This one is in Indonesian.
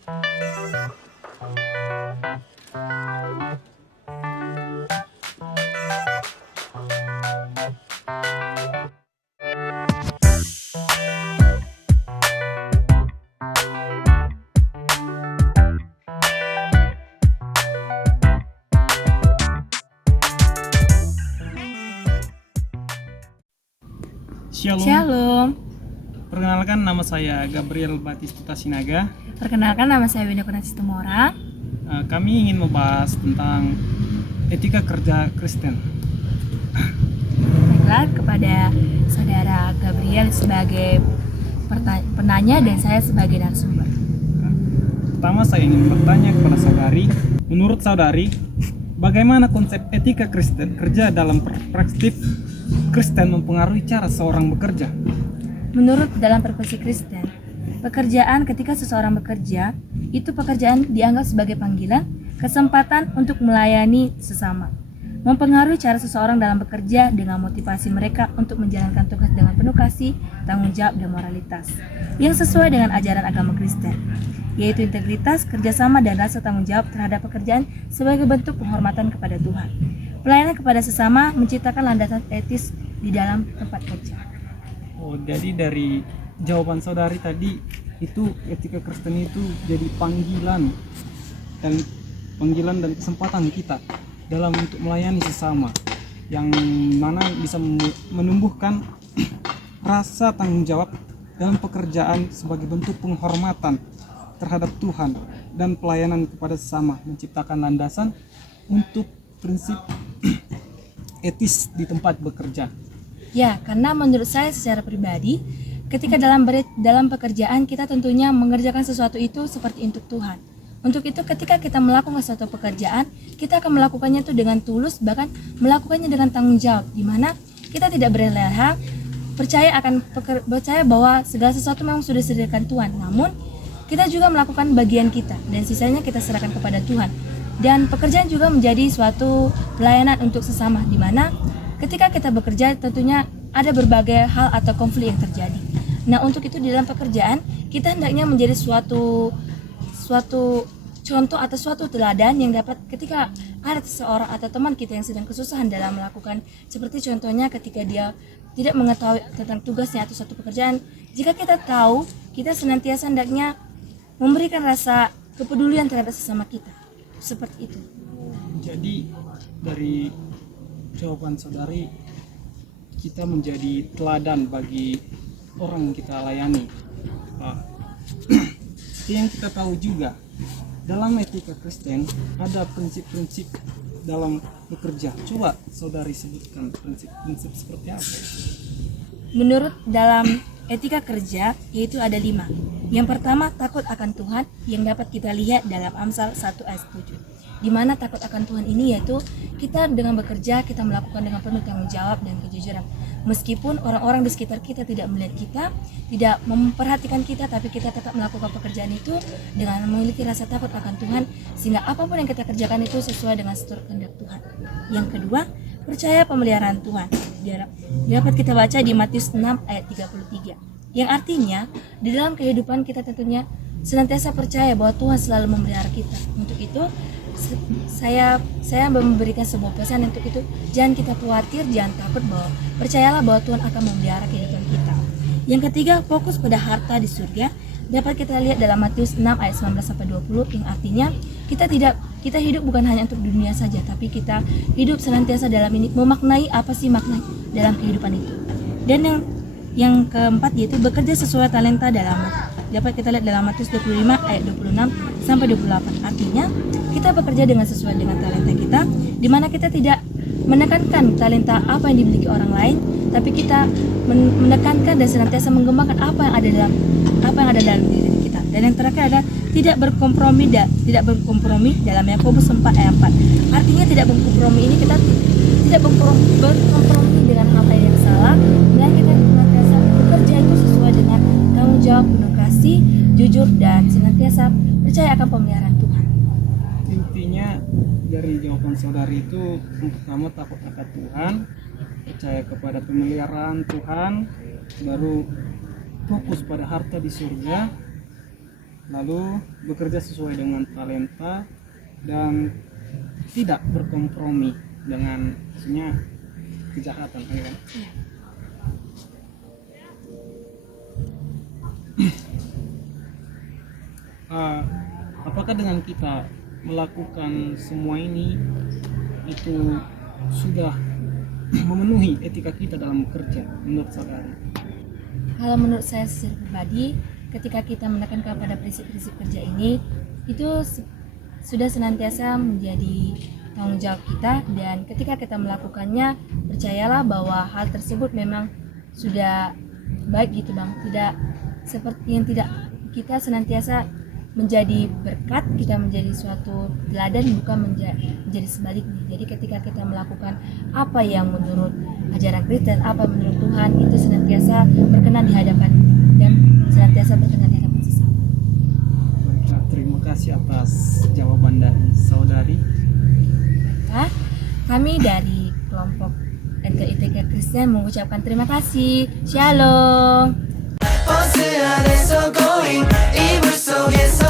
Shalom. Shalom. Perkenalkan, nama saya Gabriel Batistuta Sinaga. Perkenalkan, nama saya Winda Tumora. Kami ingin membahas tentang etika kerja Kristen. Baiklah, kepada saudara Gabriel sebagai penanya dan saya sebagai narasumber. Pertama, saya ingin bertanya kepada saudari, menurut saudari, bagaimana konsep etika Kristen kerja dalam perspektif Kristen mempengaruhi cara seorang bekerja? Menurut dalam perspektif Kristen, pekerjaan ketika seseorang bekerja, itu pekerjaan dianggap sebagai panggilan, kesempatan untuk melayani sesama. Mempengaruhi cara seseorang dalam bekerja dengan motivasi mereka untuk menjalankan tugas dengan penuh kasih, tanggung jawab, dan moralitas yang sesuai dengan ajaran agama Kristen, yaitu integritas, kerjasama, dan rasa tanggung jawab terhadap pekerjaan sebagai bentuk penghormatan kepada Tuhan. Pelayanan kepada sesama menciptakan landasan etis di dalam tempat kerja. Oh, jadi dari jawaban saudari tadi, itu etika Kristen itu jadi panggilan dan kesempatan kita dalam untuk melayani sesama, yang mana bisa menumbuhkan rasa tanggung jawab dalam pekerjaan sebagai bentuk penghormatan terhadap Tuhan dan pelayanan kepada sesama, menciptakan landasan untuk prinsip etis di tempat bekerja. Ya, karena menurut saya secara pribadi, ketika dalam pekerjaan kita tentunya mengerjakan sesuatu itu seperti untuk Tuhan. Untuk itu ketika kita melakukan suatu pekerjaan, kita akan melakukannya itu dengan tulus, bahkan melakukannya dengan tanggung jawab, di mana kita tidak berleha, percaya bahwa segala sesuatu memang sudah disediakan Tuhan. Namun kita juga melakukan bagian kita dan sisanya kita serahkan kepada Tuhan. Dan pekerjaan juga menjadi suatu pelayanan untuk sesama, di mana ketika kita bekerja tentunya ada berbagai hal atau konflik yang terjadi. Nah, untuk itu di dalam pekerjaan kita hendaknya menjadi suatu contoh atau suatu teladan yang dapat ketika ada seseorang atau teman kita yang sedang kesusahan dalam melakukan, seperti contohnya ketika dia tidak mengetahui tentang tugasnya atau suatu pekerjaan. Jika kita tahu, kita senantiasa hendaknya memberikan rasa kepedulian terhadap sesama kita. Seperti itu. Jadi dari jawaban saudari, kita menjadi teladan bagi orang yang kita layani. Seperti yang kita tahu juga, dalam etika Kristen ada prinsip-prinsip dalam bekerja. Coba saudari sebutkan prinsip-prinsip seperti apa? Menurut dalam etika kerja, yaitu ada 5. Yang pertama, takut akan Tuhan, yang dapat kita lihat dalam Amsal 1 ayat 7. Di mana takut akan Tuhan ini yaitu kita dengan bekerja, kita melakukan dengan penuh tanggung jawab dan kejujuran. Meskipun orang-orang di sekitar kita tidak melihat kita, tidak memperhatikan kita, tapi kita tetap melakukan pekerjaan itu dengan memiliki rasa takut akan Tuhan, sehingga apapun yang kita kerjakan itu sesuai dengan seturut kehendak Tuhan. Yang kedua, percaya pemeliharaan Tuhan. Dapat kita baca di Matius 6 ayat 33. Yang artinya, di dalam kehidupan kita tentunya senantiasa percaya bahwa Tuhan selalu memelihara kita. Untuk itu, saya memberikan sebuah pesan untuk itu, jangan kita khawatir, jangan takut, bahwa percayalah bahwa Tuhan akan memelihara kehidupan kita. Yang ketiga, fokus pada harta di surga. Dapat kita lihat dalam Matius 6 ayat 19-20, yang artinya kita hidup bukan hanya untuk dunia saja, tapi kita hidup senantiasa dalam ini memaknai apa sih makna dalam kehidupan itu. Dan yang keempat yaitu bekerja sesuai talenta dapat kita lihat dalam Matius 25 ayat 26 sampai 28. Artinya kita bekerja dengan sesuai dengan talenta kita, di mana kita tidak menekankan talenta apa yang dimiliki orang lain, tapi kita menekankan dan senantiasa mengembangkan apa yang ada dalam diri kita. Dan yang terakhir adalah tidak berkompromi dalam Yakobus 4 ayat 4. Artinya tidak berkompromi ini kita tidak berkompromi dengan hal yang salah, dan kita senantiasa bekerja itu sesuai dengan tanggung jawab, penuh kasih, jujur, dan senantiasa percaya akan pemeliharaan Tuhan. Intinya dari jawaban saudari itu, yang pertama takut akan Tuhan, percaya kepada pemeliharaan Tuhan, baru fokus pada harta di surga, lalu bekerja sesuai dengan talenta dan tidak berkompromi dengan maksudnya kejahatan kan? Apakah dengan kita melakukan semua ini itu sudah memenuhi etika kita dalam bekerja menurut saudari? Kalau menurut saya secara pribadi, ketika kita menekankan pada prinsip-prinsip kerja ini, itu sudah senantiasa menjadi tanggung jawab kita, dan ketika kita melakukannya, percayalah bahwa hal tersebut memang sudah baik gitu Bang. Tidak seperti yang tidak kita senantiasa menjadi berkat, kita menjadi suatu teladan, bukan menjadi sebaliknya. Jadi ketika kita melakukan apa yang menurut ajaran Kristen, apa menurut Tuhan, itu senantiasa berkenan di hadapan dan senantiasa berkenan di hadapan sesama. Nah, terima kasih atas jawaban dari saudari. Kami dari kelompok NKITK Kristen mengucapkan terima kasih. Shalom. 버스 안에서 고인 이불 속에서